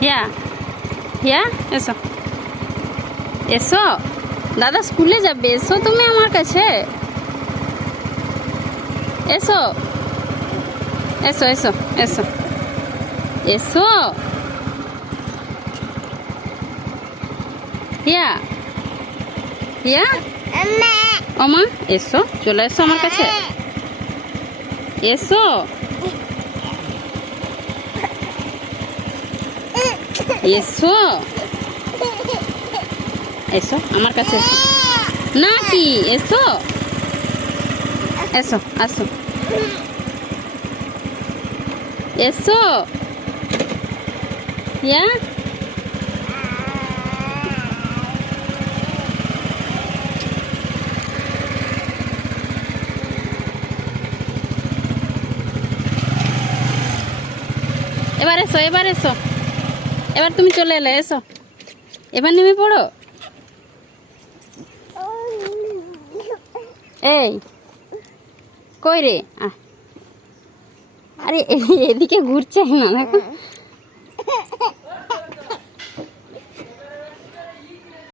হিয়া হিয়া এসো এসো, দাদা স্কুলে যাবে, এসো তুমি আমার কাছে, এসো এসো এসো এসো এসো হিয়া হিয়া ওমা এসো, চলে এসো আমার কাছে, এসো এসো এসো আমার কাছে এসো না কি, এসো এসো আসো এসো ইয়া এবার এসো, এবার এসো, এবার তুমি চলে এলে, এসো এবার নেমে পড়ো। এই কই রে, আরে এদিকে ঘুরছে না দেখো।